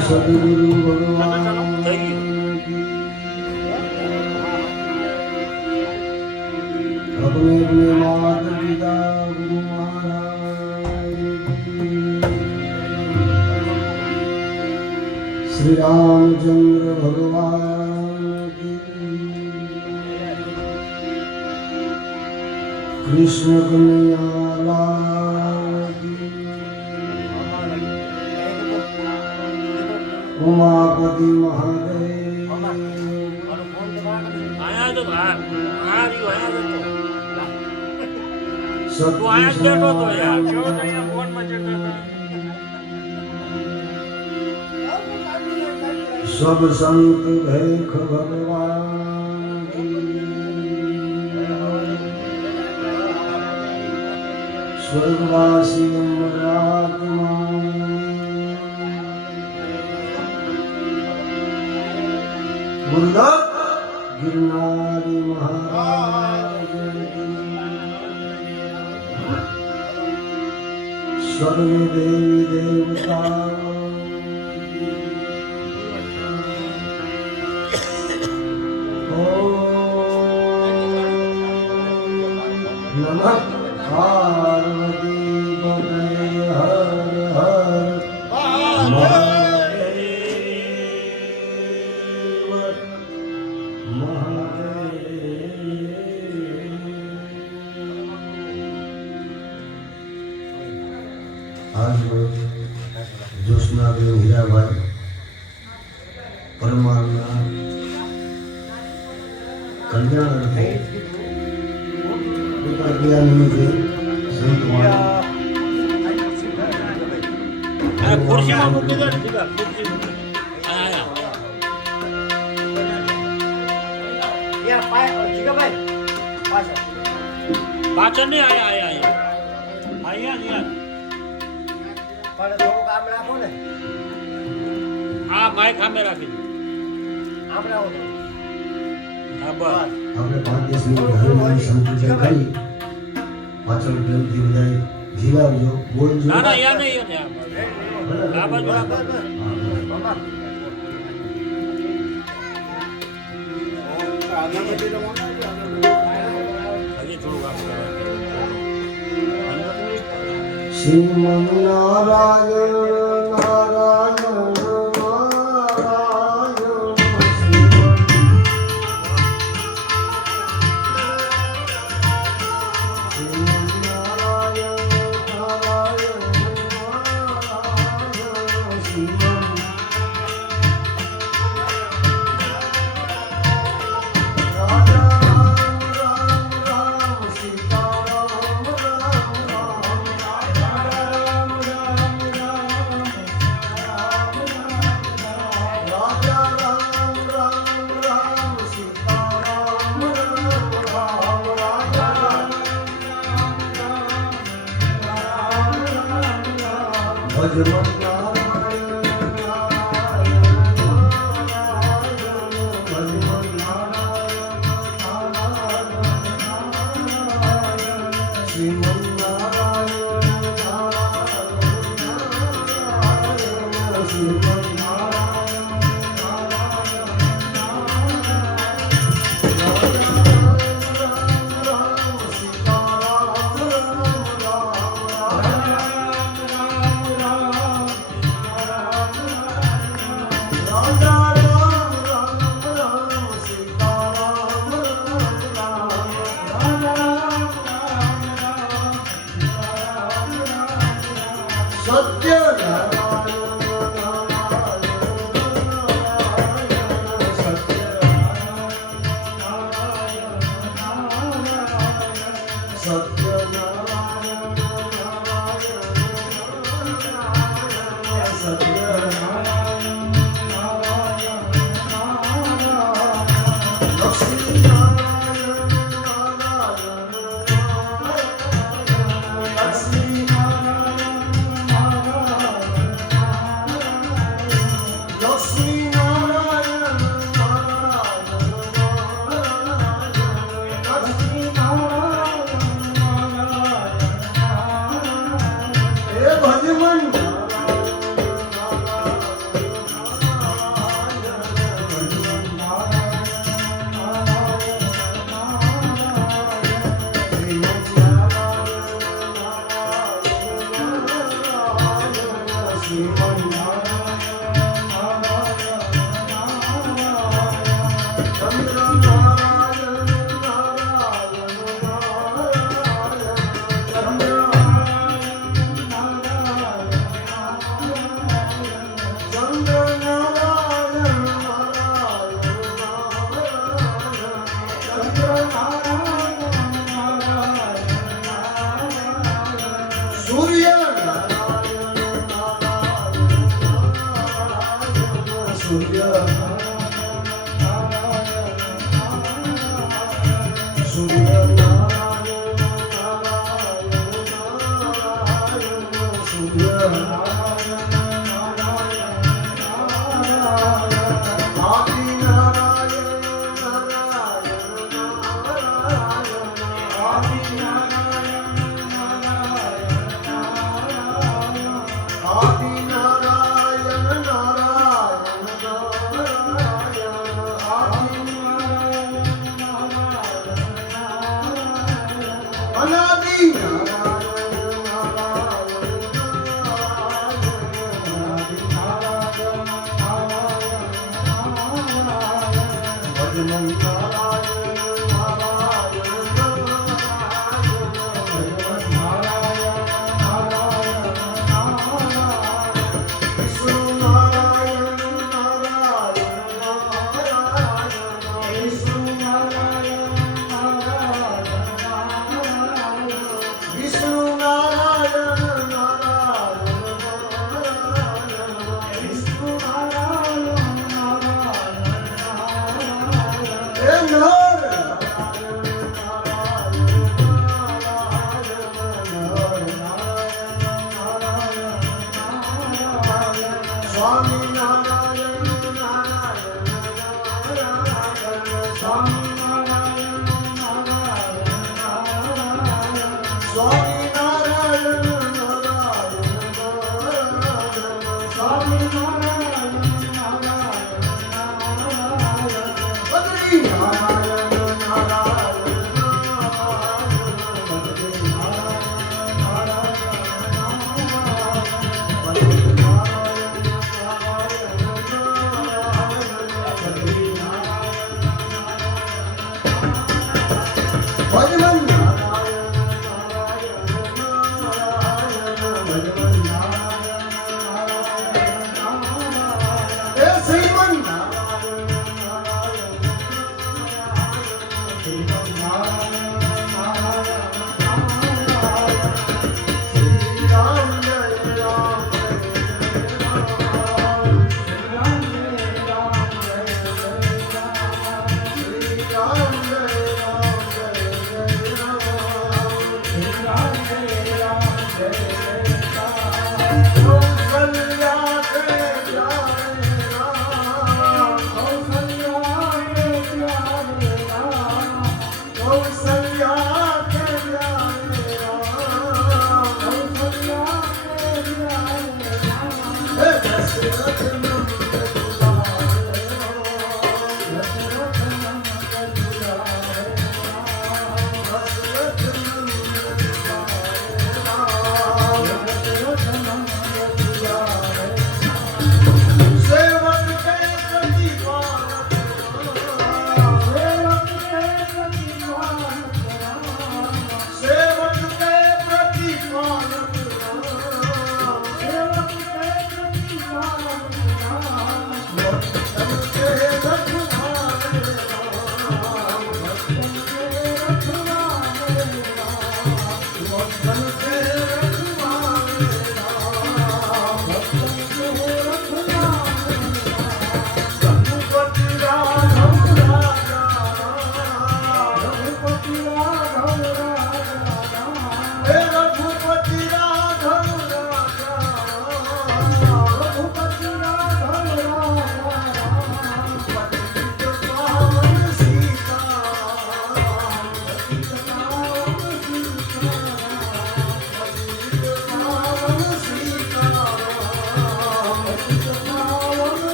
સદગુરુ ભગવાન अपने अपने माता पिता गुरु महाराज श्री रामचंद्र भगवान की कृष्ण कन्हैया लाल की उमापति महादेव आया तो बाहर आया तो सब तो आया बैठो तो यार क्यों तो यहाँ फोन में चढ़ता था सब संत भेख भगवान की स्वर्गवासी अमरात्मा गुरुदत्त गिरनारी महाराज सर्व देवी देवता नमः पार्वती पतये हर हर महादेव आज ज्योत्सनाबेन हीराभाई પરમારના કલ્યાણ અર્થે પ્રક્રિયા નિમિત્તે अरे कुर्सी में मुझे तो सीधा कुर्सी आया या पाय जीगा भाई पाछा पाचन नहीं आया आया आया आया पर दो काम રાખો ને हाँ माइक हमें रखी આમ રાખો हाँ बस આપણે 5-10 મિનિટ ઘરની સંપૂર્ણ કરી પાછળ પ્રેમથી બધાય જીવાવજો બોલજો ना ना यहाँ नहीं है यहाँ बस बराबर મમ્મા अभी थोड़ा काम શ્રીમન્નારાયણ નારાયણ સૂર્ય સૂર્ય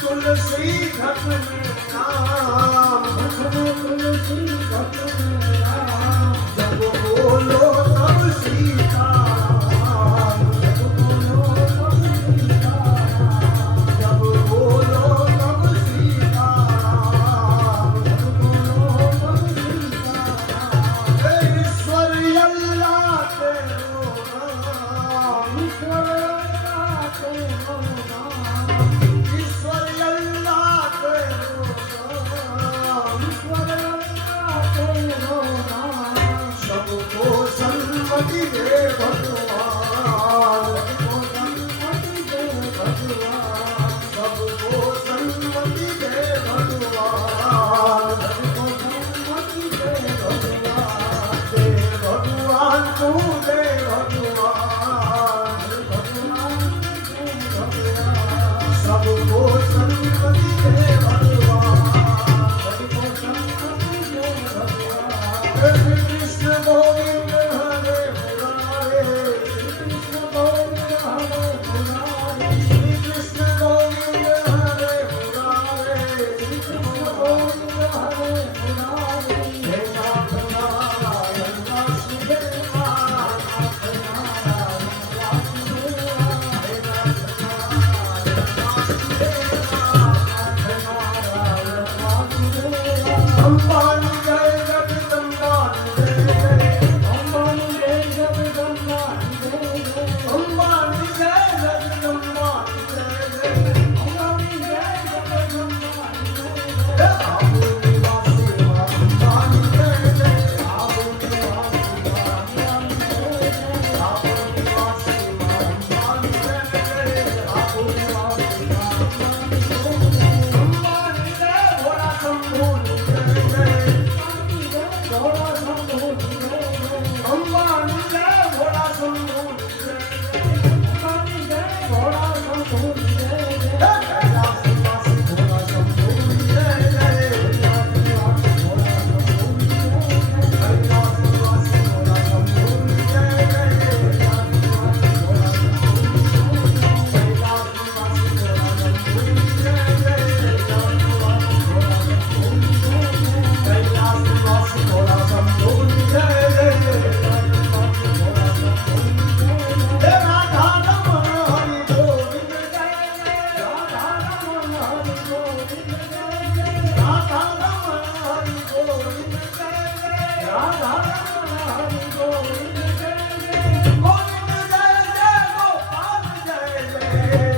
तुलसी घट में नाम, तुलसी घट में नाम, जब बोलो तब सीताराम, जब बोलो तब सीताराम, जब बोलो तब सीताराम, जब बोलो तब सीताराम। हे ईश्वर अल्लाह तेरो नाम, ईश्वर अल्लाह तेरो नाम, ईश्वर अल्लाह तेरो नाम, ईश्वर अल्लाह तेरो नाम। सबको सन्मति दे भगवान, सबको सन्मति दे भगवान, सबको सन्मति दे भगवान, सबको सन्मति दे भगवान। दे भगवान तू दे भगवान, दे भगवान दे भगवान। सबको सन्मति दे भगवान, सबको सन्मति दे भगवान। श्री कृष्ण गोविंद हरे मुरारे, श्री कृष्ण गोविंद हरे मुरारे, श्री कृष्ण गोविंद हरे मुरारे, श्री कृष्ण गोविंद हरे मुरारे। हे नाथ नारायण वासुदेवा, नाथ नारायण वासुदेवा, हे नाथ नारायण वासुदेवा, नाथ नारायण वासुदेवा। अंबानी जय जगदम्बानी जय जय, अंबानी जय जगदम्बानी जय जय, अंबानी जय जगदम्बानी जय जय, अंबानी जय जगदम्बानी जय जय। हे आबू निवासी मां अंबानी जय जय, आबू निवासी मां अंबानी जय जय, आबू निवासी मां अंबानी जय जय, आबू निवासी मां अंबानी जय जय। अंबानी जय भोला शंभू जय जय, अंबानी जय भोला शंभू जय जय, अंबानी जय भोला शंभू जय जय, अंबानी जय भोला शंभू जय जय। हे कैलासवासी भोला शंभू जय जय, कैलासवासी भोला शंभू जय जय, कैलासवासी भोला शंभू जय जय, कैलासवासी भोला शंभू जय जय, कैलासवासी भोला शंभू जय जय, कैलासवासी भोला शंभू जय जय, कैलासवासी भोला शंभू जय जय, कैलासवासी भोला शंभू जय जय। हे राधा रमण हरि गोविंद जय जय, राधा रमण हरि गोविंद जय जय, राधा रमण हरि गोविंद जय जय, राधा रमण हरि गोविंद जय जय। गोविंद जय जय गोपाल जय जय,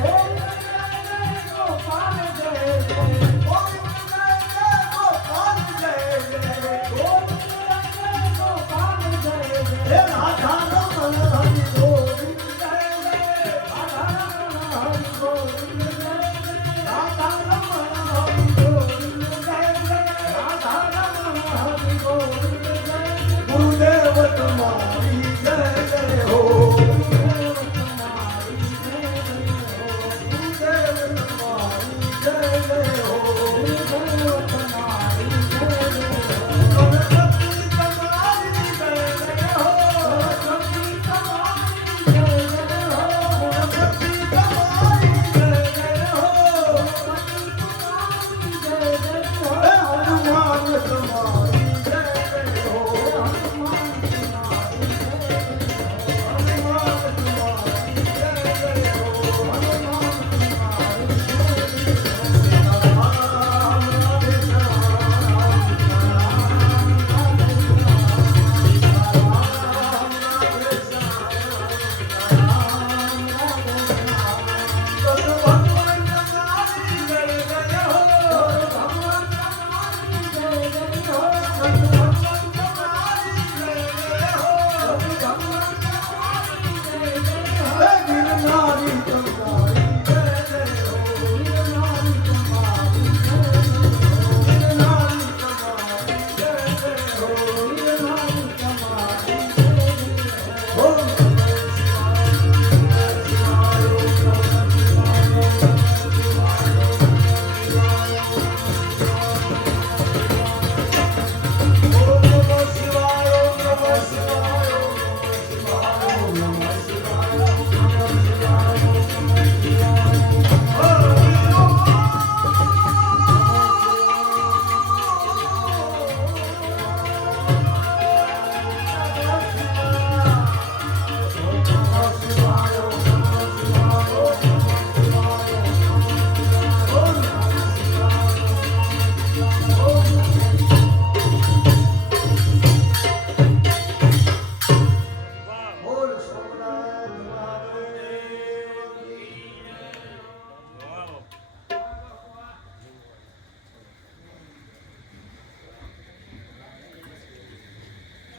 गोविंद जय जय गोपाल जय जय, गोविंद जय जय गोपाल जय जय, गोविंद जय जय गोपाल जय जय। हे राधा रमण हरि गोविंद जय जय, राधा रमण हरि गोविंद जय जय, राधा रमण हरि गोविंद जय जय, राधा रमण हरि गोविंद जय जय। गुरुदेव तुम्हारा